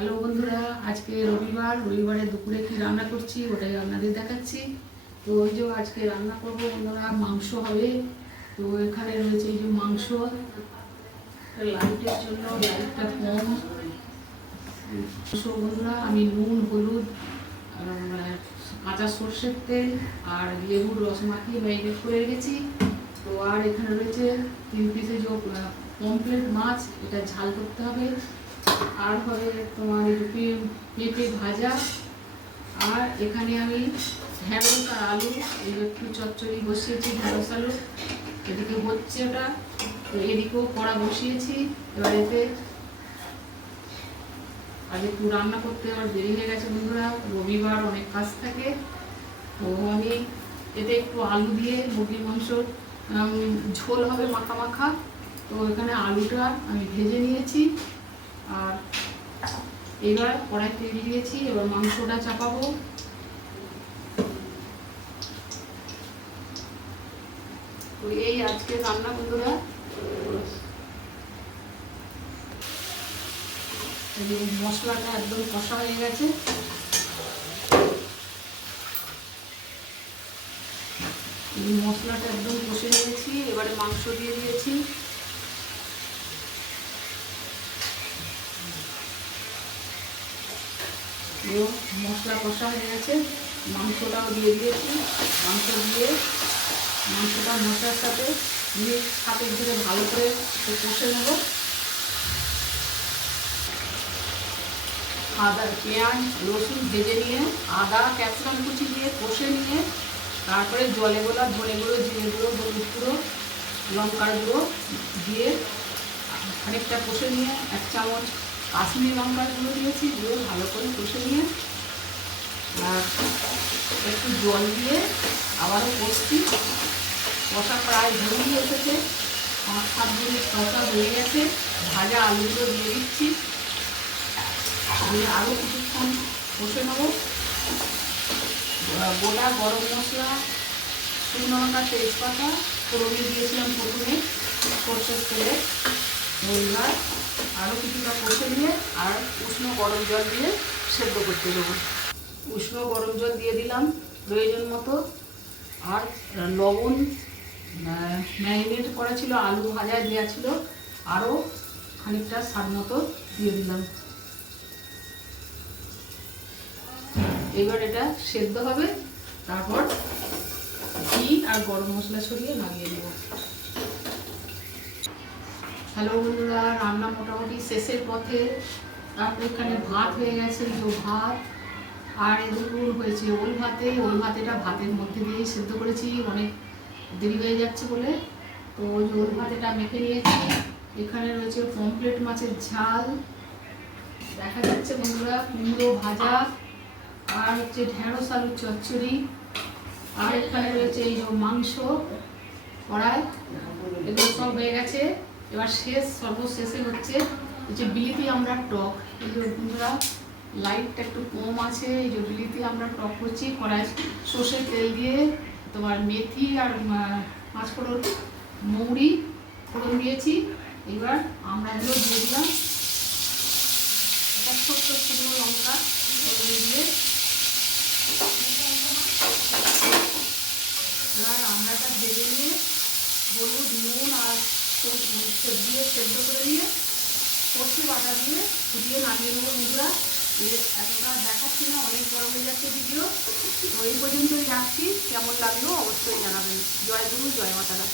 Hello বন্ধুরা, আজকে রবিবারে দুপুরে কি রান্না করছি ওটাই আপনাদের দেখাচ্ছি। তো ওই যে আজকে রান্না করবো বন্ধুরা, মাংস হবে। তো এখানে রয়েছে এই যে মাংস, লাইটের জন্য লাইটটা কম। বন্ধুরা আমি নুন, হলুদ, কাঁচা সর্ষের তেল আর লেবুর রস মাখিয়ে ম্যারিনেট করে রেখেছি। তো আর এখানে রয়েছে 3 পিসের যে পমফ্রেট মাছ, এটা ঝাল করতে হবে। আর হবে তোমার পেঁপে ভাজা। আর এখানে আমি ঢেঁড়স আর আলু, এই একটু চচ্চড়ি বসিয়েছি ঢেঁড়স আলু, এদিকে হচ্ছে ওটা। তো এদিকেও কড়া বসিয়েছি। এবার এতে আজ একটু রান্না করতে আমার দেরি হয়ে গেছে বন্ধুরা, রবিবার অনেক কাজ থাকে। তো আমি এতে একটু আলু দিয়ে মুরগির মাংস ঝোল হবে মাখা মাখা। তো এখানে আলুটা আমি ভেজে নিয়েছি। আর এবার কড়াই তেল দিয়েছি, এবার মাংসটা চাপাবো। তো এই আজকে রান্না বন্ধুরা। মশলাটা একদম কষা হয়ে গেছে। মশলাটা একদম কষে নিয়েছি, এবারে মাংস দিয়ে দিয়েছি। মশলা কষা হয়ে গেছে, মাংসটাও দিয়ে দিয়েছি। মাংসটা মশলার সাথে হাতের ধরে ভালো করে কষে নেব। আদা, পেঁয়াজ, রসুন ভেজে নিয়ে, আদা ক্যাপসিকাম কুচি দিয়ে কষে নিয়ে, তারপরে জলে গোলা ধনে গুঁড়ো, জিরে গুঁড়ো, হলুদ গুঁড়ো, লঙ্কার গুঁড়ো দিয়ে খানিকটা কষে নিয়ে 1 চামচ কাশ্মীরি লঙ্কার গুঁড়ো দিয়েছি, দিয়ে ভালো করে কষে নিয়ে আর একটু জল দিয়ে আবারও কষছি। কষা প্রায় ধরিয়ে এসেছে, 5-7 মিনিট কষা হয়ে গেছে। ভাজা আলুগুলো দিয়ে দিচ্ছি, দিয়ে আরও কিছুক্ষণ কষে নেব। গোটা গরম মশলা, শুকনো লঙ্কা, তেজপাতা ফোড়নে দিয়েছিলাম প্রথমে সর্ষের তেলে। এবার আরও কিছুটা কষে নিয়ে আর উষ্ণ গরম জল দিয়ে সেদ্ধ করতে দেবো। উষ্ণ গরম জল দিয়ে দিলাম প্রয়োজন মতো। আর লবণ, ম্যারিনেট করা ছিল, আলু ভাজা দেওয়া ছিল, আরও খানিকটা স্বাদ মতো দিয়ে দিলাম। এবার এটা সেদ্ধ হবে, তারপর ঘি আর গরম মশলা ছড়িয়ে নামিয়ে নেব। হ্যালো বন্ধুরা, রান্না মোটামুটি শেষের পথে। তারপর এখানে ভাত হয়ে গেছে, ভাত। আর এদিকে ওল হয়েছে, ওল ভাতেটা ভাতের মধ্যে দিয়েই সেদ্ধ করেছি, অনেক দেরি হয়ে যাচ্ছে বলে। তো ওল ভাতেটা মেখে নিয়েছি। এখানে রয়েছে পমফ্রেট মাছের ঝাল, দেখা যাচ্ছে বন্ধুরা কুমড়ো ভাজা, আর হচ্ছে ঢেঁড়স আলুর চচ্চড়ি। আর এখানে রয়েছে এই যে মাংস কড়াই, এগুলো সব হয়ে গেছে। এবার সর্বশেষে হচ্ছে এই যে বিলিতি আমড়ার টক। এই যে বন্ধুরা লাইটটা একটু কম আছে, এই যে বিলিতি আমড়ার টক করছি। কড়াই সর্ষের তেল দিয়ে তোমার মেথি আর 5 ফোড়ন, মৌরি ফোড়ন দিয়েছি। এবার আমড়াগুলো দিয়ে দিলাম, একটা ছোট্ট শুকনো লঙ্কা দিয়ে। এবার আমড়াটা ভেজে নিয়ে হলুদ, নুন আর দিয়ে সেদ্ধ করে নিয়ে সর্ষে বাটা দিয়ে ফুটিয়ে নামিয়ে নেবো বন্ধুরা। এতটা দেখাচ্ছি না, অনেক বড় হয়ে যাচ্ছে ভিডিও। তো এই পর্যন্তই রাখছি, কেমন লাগলো অবশ্যই জানাবেন। জয় গুরু, জয় মাতারা।